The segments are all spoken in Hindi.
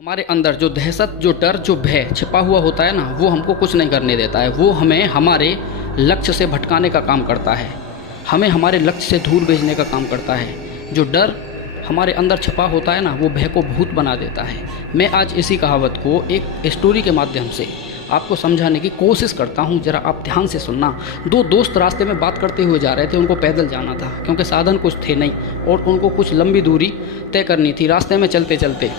हमारे अंदर जो दहशत, जो डर, जो भय छिपा हुआ होता है ना, वो हमको कुछ नहीं करने देता है। वो हमें हमारे लक्ष्य से भटकाने का काम करता है, हमें हमारे लक्ष्य से दूर भेजने का काम करता है। जो डर हमारे अंदर छिपा होता है ना, वो भय को भूत बना देता है। मैं आज इसी कहावत को एक स्टोरी के माध्यम से आपको समझाने की कोशिश करता हूँ, ज़रा आप ध्यान से सुनना। दो दोस्त रास्ते में बात करते हुए जा रहे थे। उनको पैदल जाना था क्योंकि साधन कुछ थे नहीं और उनको कुछ लंबी दूरी तय करनी थी। रास्ते में चलते चलते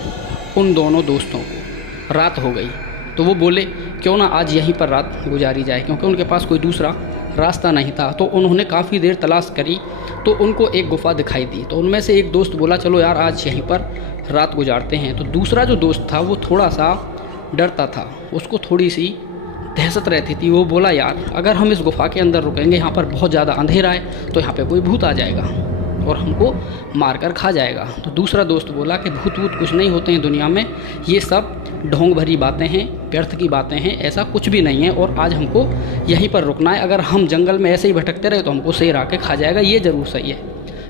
उन दोनों दोस्तों को रात हो गई, तो वो बोले क्यों ना आज यहीं पर रात गुजारी जाए, क्योंकि उनके पास कोई दूसरा रास्ता नहीं था। तो उन्होंने काफ़ी देर तलाश करी तो उनको एक गुफ़ा दिखाई दी। तो उनमें से एक दोस्त बोला चलो यार आज यहीं पर रात गुजारते हैं। तो दूसरा जो दोस्त था वो थोड़ा सा डरता था, उसको थोड़ी सी दहशत रहती थी। वो बोला यार अगर हम इस गुफ़ा के अंदर रुकेंगे, यहाँ पर बहुत ज़्यादा अंधेरा है, तो यहाँ पे कोई भूत आ जाएगा और हमको मार कर खा जाएगा। तो दूसरा दोस्त बोला कि भूत वूत कुछ नहीं होते हैं दुनिया में, ये सब ढोंग भरी बातें हैं, व्यर्थ की बातें हैं, ऐसा कुछ भी नहीं है और आज हमको यहीं पर रुकना है। अगर हम जंगल में ऐसे ही भटकते रहे तो हमको शेर आके खा जाएगा, ये ज़रूर सही है।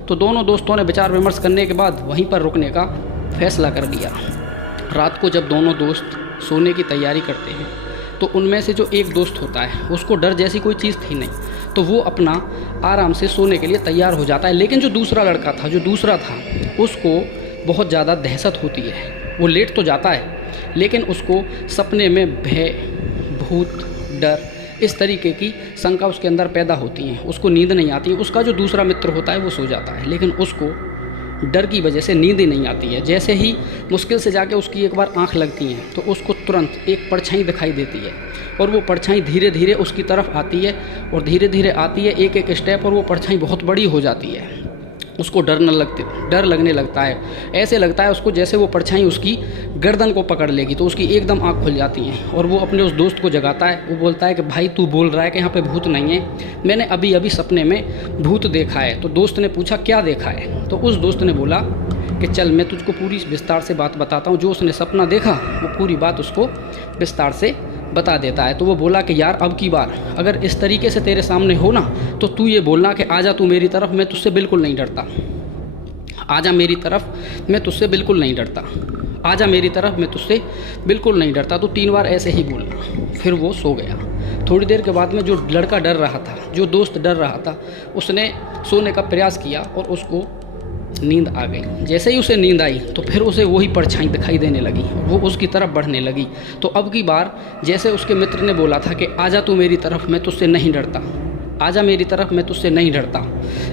तो दोनों दोस्तों ने विचार विमर्श करने के बाद वहीं पर रुकने का फैसला कर लिया। रात को जब दोनों दोस्त सोने की तैयारी करते हैं तो उनमें से जो एक दोस्त होता है उसको डर जैसी कोई चीज़ थी नहीं, तो वो अपना आराम से सोने के लिए तैयार हो जाता है। लेकिन जो दूसरा लड़का था, जो दूसरा था, उसको बहुत ज़्यादा दहशत होती है। वो लेट तो जाता है लेकिन उसको सपने में भय, भूत, डर, इस तरीके की शंका उसके अंदर पैदा होती हैं। उसको नींद नहीं आती। उसका जो दूसरा मित्र होता है वो सो जाता है लेकिन उसको डर की वजह से नींद ही नहीं आती है। जैसे ही मुश्किल से जाके उसकी एक बार आंख लगती है तो उसको तुरंत एक परछाई दिखाई देती है और वो परछाई धीरे धीरे उसकी तरफ आती है और धीरे धीरे आती है एक एक स्टेप, और वो परछाई बहुत बड़ी हो जाती है। उसको डर लगने लगता है। ऐसे लगता है उसको जैसे वो परछाई उसकी गर्दन को पकड़ लेगी। तो उसकी एकदम आँख खुल जाती है और वो अपने उस दोस्त को जगाता है। वो बोलता है कि भाई तू बोल रहा है कि यहाँ पे भूत नहीं है, मैंने अभी अभी सपने में भूत देखा है। तो दोस्त ने पूछा क्या देखा है? तो उस दोस्त ने बोला कि चल मैं तुझको पूरी विस्तार से बात बताता हूँ। जो उसने सपना देखा वो पूरी बात उसको विस्तार से बता देता है। तो वो बोला कि यार अब की बार अगर इस तरीके से तेरे सामने हो ना तो तू ये बोलना कि आजा तू मेरी तरफ, मैं तुझसे बिल्कुल नहीं डरता। आजा मेरी तरफ, मैं तुझसे बिल्कुल नहीं डरता। आजा मेरी तरफ, मैं तुझसे बिल्कुल नहीं डरता। तो 3 बार ऐसे ही बोलना। फिर वो सो गया। थोड़ी देर के बाद में जो लड़का डर रहा था, जो दोस्त डर रहा था, उसने सोने का प्रयास किया और उसको नींद आ गई। जैसे ही उसे नींद आई तो फिर उसे वही परछाई दिखाई देने लगी, वो उसकी तरफ बढ़ने लगी। तो अब की बार जैसे उसके मित्र ने बोला था कि आजा तू मेरी तरफ, मैं तुझसे नहीं डरता, आजा मेरी तरफ, मैं तुझसे नहीं डरता,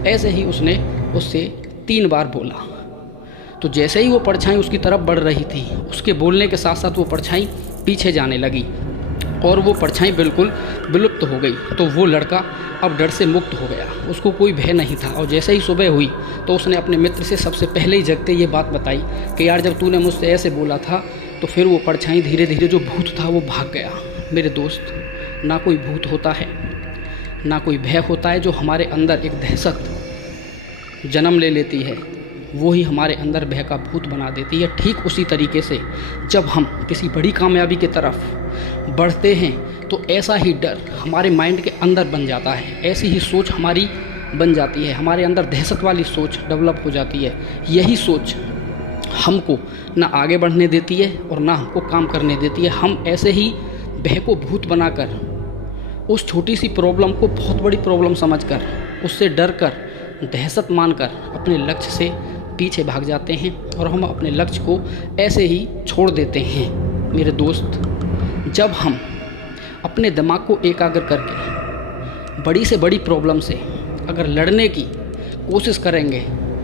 ऐसे ही उसने उससे 3 बार बोला। तो जैसे ही वो परछाई उसकी तरफ बढ़ रही थी, उसके बोलने के साथ साथ वो परछाई पीछे जाने लगी और वो परछाई बिल्कुल विलुप्त हो गई। तो वो लड़का अब डर से मुक्त हो गया, उसको कोई भय नहीं था। और जैसे ही सुबह हुई तो उसने अपने मित्र से सबसे पहले ही जगते ये बात बताई कि यार जब तूने मुझसे ऐसे बोला था तो फिर वो परछाई धीरे धीरे जो भूत था वो भाग गया। मेरे दोस्त, ना कोई भूत होता है, ना कोई भय होता है। जो हमारे अंदर एक दहशत जन्म ले लेती है वो ही हमारे अंदर भय का भूत बना देती है। ठीक उसी तरीके से जब हम किसी बड़ी कामयाबी की तरफ बढ़ते हैं तो ऐसा ही डर हमारे माइंड के अंदर बन जाता है, ऐसी ही सोच हमारी बन जाती है, हमारे अंदर दहशत वाली सोच डेवलप हो जाती है। यही सोच हमको ना आगे बढ़ने देती है और ना हमको काम करने देती है। हम ऐसे ही भय को भूत बनाकर, उस छोटी सी प्रॉब्लम को बहुत बड़ी प्रॉब्लम समझकर, उससे डर कर, दहशत मानकर अपने लक्ष्य से पीछे भाग जाते हैं और हम अपने लक्ष्य को ऐसे ही छोड़ देते हैं। मेरे दोस्त, जब हम अपने दिमाग को एकाग्र करके बड़ी से बड़ी प्रॉब्लम से अगर लड़ने की कोशिश करेंगे,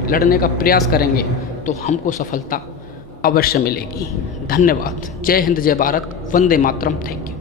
लड़ने का प्रयास करेंगे, तो हमको सफलता अवश्य मिलेगी। धन्यवाद। जय हिंद, जय भारत, वंदे मातरम। Thank you.